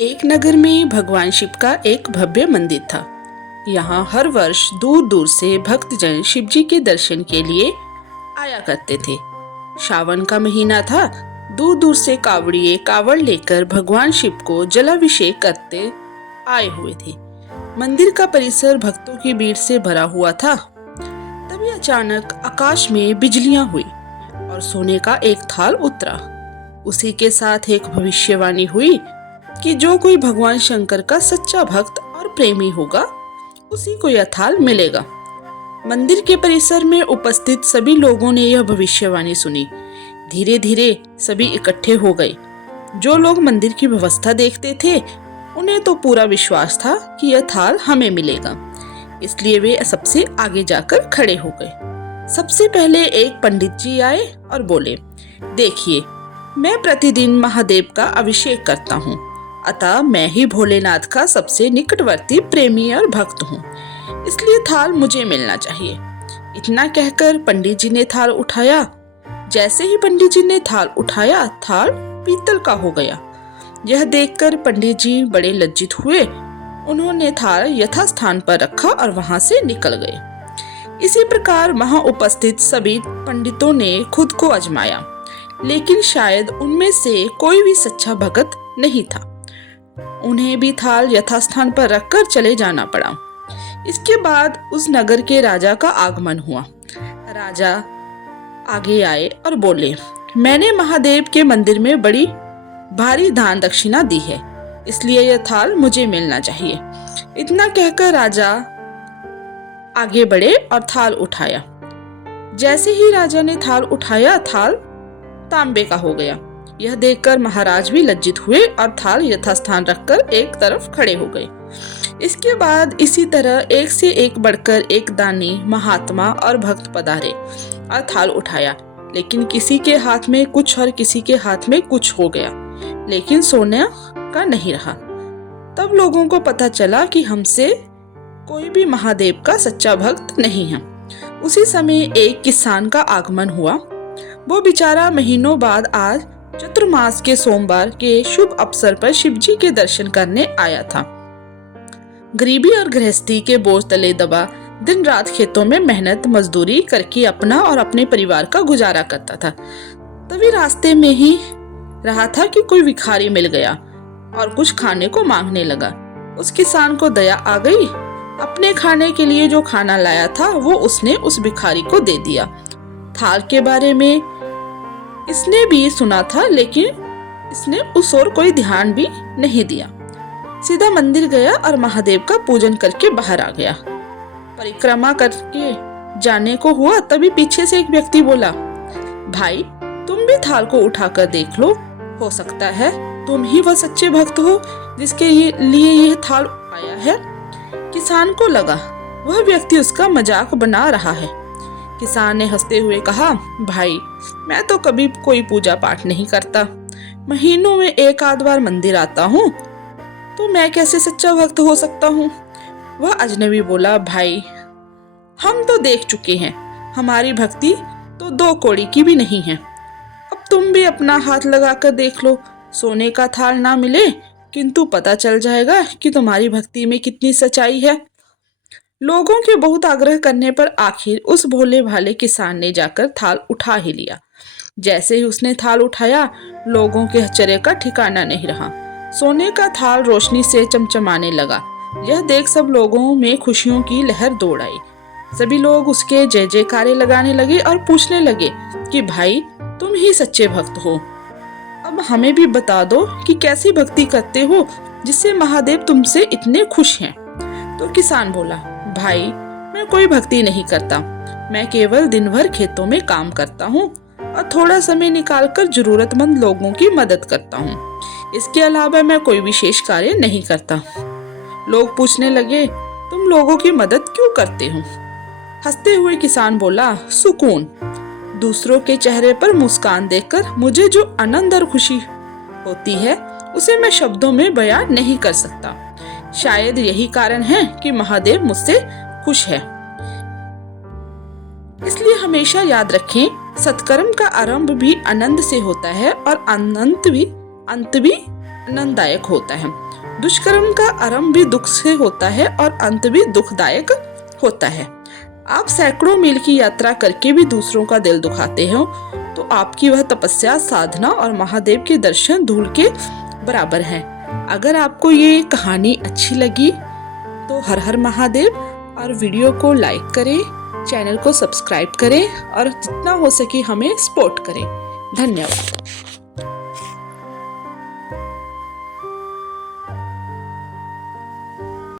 एक नगर में भगवान शिव का एक भव्य मंदिर था। यहाँ हर वर्ष दूर दूर से भक्तजन शिव जी के दर्शन के लिए आया करते थे। श्रावण का महीना था। दूर दूर से कावड़िए कावड़ लेकर भगवान शिव को जलाभिषेक करते आए हुए थे। मंदिर का परिसर भक्तों की भीड़ से भरा हुआ था। तभी अचानक आकाश में बिजलियां हुई और सोने का एक थाल उतरा। उसी के साथ एक भविष्यवाणी हुई कि जो कोई भगवान शंकर का सच्चा भक्त और प्रेमी होगा उसी को यह थाल मिलेगा। मंदिर के परिसर में उपस्थित सभी लोगों ने यह भविष्यवाणी सुनी। धीरे धीरे सभी इकट्ठे हो गए। जो लोग मंदिर की व्यवस्था देखते थे उन्हें तो पूरा विश्वास था कि यह थाल हमें मिलेगा, इसलिए वे सबसे आगे जाकर खड़े हो गए। सबसे पहले एक पंडित जी आए और बोले, देखिए, मैं प्रतिदिन महादेव का अभिषेक करता हूँ, अतः मैं ही भोलेनाथ का सबसे निकटवर्ती प्रेमी और भक्त हूँ, इसलिए थाल मुझे मिलना चाहिए। इतना कहकर पंडित जी ने थाल उठाया। जैसे ही पंडित जी ने थाल उठाया, थाल पीतल का हो गया। यह देखकर पंडित जी बड़े लज्जित हुए। उन्होंने थाल यथास्थान पर रखा और वहां से निकल गए। इसी प्रकार वहां उपस्थित सभी पंडितों ने खुद को आजमाया, लेकिन शायद उनमें से कोई भी सच्चा भक्त नहीं था। उन्हें भी थाल यथास्थान पर रखकर चले जाना पड़ा। इसके बाद उस नगर के राजा का आगमन हुआ। राजा आगे आए और बोले, मैंने महादेव के मंदिर में बड़ी भारी दान दक्षिणा दी है, इसलिए यह थाल मुझे मिलना चाहिए। इतना कहकर राजा आगे बढ़े और थाल उठाया। जैसे ही राजा ने थाल उठाया, थाल तांबे का हो गया। यह देखकर महाराज भी लज्जित हुए और थाल यथास्थान रखकर एक तरफ खड़े हो गए। इसके बाद इसी तरह एक से एक बढ़कर एक दानी, महात्मा और भक्त पधारे और थाल उठाया, लेकिन किसी के हाथ में कुछ और किसी के हाथ में कुछ हो गया, लेकिन सोने का नहीं रहा। तब लोगों को पता चला कि हमसे कोई भी महादेव का सच्चा भक्त नहीं है। उसी समय एक किसान का आगमन हुआ। वो बेचारा महीनों बाद आज चतुर्मास के सोमवार के शुभ अवसर पर शिव जी के दर्शन करने आया था। गरीबी और गृहस्थी के बोझ तले दबा दिन रात खेतों में मेहनत मजदूरी करके अपना और अपने परिवार का गुजारा करता था। तभी रास्ते में ही रहा था कि कोई भिखारी मिल गया और कुछ खाने को मांगने लगा। उस किसान को दया आ गई। अपने खाने के लिए जो खाना लाया था वो उसने उस भिखारी को दे दिया। थाल के बारे में इसने भी सुना था, लेकिन इसने उस ओर कोई ध्यान भी नहीं दिया। सीधा मंदिर गया और महादेव का पूजन करके बाहर आ गया। परिक्रमा करके जाने को हुआ, तभी पीछे से एक व्यक्ति बोला, भाई, तुम भी थाल को उठाकर देख लो, हो सकता है तुम ही वह सच्चे भक्त हो जिसके लिए यह थाल आया है। किसान को लगा वह व्यक्ति उसका मजाक बना रहा है। किसान ने हंसते हुए कहा, भाई, मैं तो कभी कोई पूजा पाठ नहीं करता, महीनों में एक आध बार मंदिर आता हूँ, तो मैं कैसे सच्चा भक्त हो सकता हूँ। वह अजनबी बोला, भाई, हम तो देख चुके हैं, हमारी भक्ति तो 2 कौड़ी की भी नहीं है। अब तुम भी अपना हाथ लगाकर देख लो। सोने का थाल ना मिले, किंतु पता चल जाएगा कि तुम्हारी भक्ति में कितनी सच्चाई है। लोगों के बहुत आग्रह करने पर आखिर उस भोले भाले किसान ने जाकर थाल उठा ही लिया। जैसे ही उसने थाल उठाया, लोगों के आश्चर्य का ठिकाना नहीं रहा। सोने का थाल रोशनी से चमचमाने लगा। यह देख सब लोगों में खुशियों की लहर दौड़ आई। सभी लोग उसके जय जयकारे लगाने लगे और पूछने लगे कि भाई, तुम ही सच्चे भक्त हो, अब हमें भी बता दो कि कैसी भक्ति करते हो जिससे महादेव तुमसे इतने खुश हैं। तो किसान बोला, भाई, मैं कोई भक्ति नहीं करता, मैं केवल दिन भर खेतों में काम करता हूँ और थोड़ा समय निकालकर जरूरतमंद लोगों की मदद करता हूँ। इसके अलावा मैं कोई विशेष कार्य नहीं करता। लोग पूछने लगे, तुम लोगों की मदद क्यों करते हो? हंसते हुए किसान बोला, सुकून। दूसरों के चेहरे पर मुस्कान देखकर मुझे जो आनंद और खुशी होती है उसे मैं शब्दों में बयान नहीं कर सकता। शायद यही कारण है कि महादेव मुझसे खुश है। इसलिए हमेशा याद रखें, सत्कर्म का आरंभ भी आनंद से होता है और अंत भी आनंददायक होता है। दुष्कर्म का आरंभ भी दुख से होता है और अंत भी दुखदायक होता है। आप सैकड़ों मील की यात्रा करके भी दूसरों का दिल दुखाते हो तो आपकी वह तपस्या, साधना और महादेव के दर्शन धूल के बराबर है। अगर आपको ये कहानी अच्छी लगी तो हर हर महादेव, और वीडियो को लाइक करें, चैनल को सब्सक्राइब करें और जितना हो सके हमें सपोर्ट करें। धन्यवाद।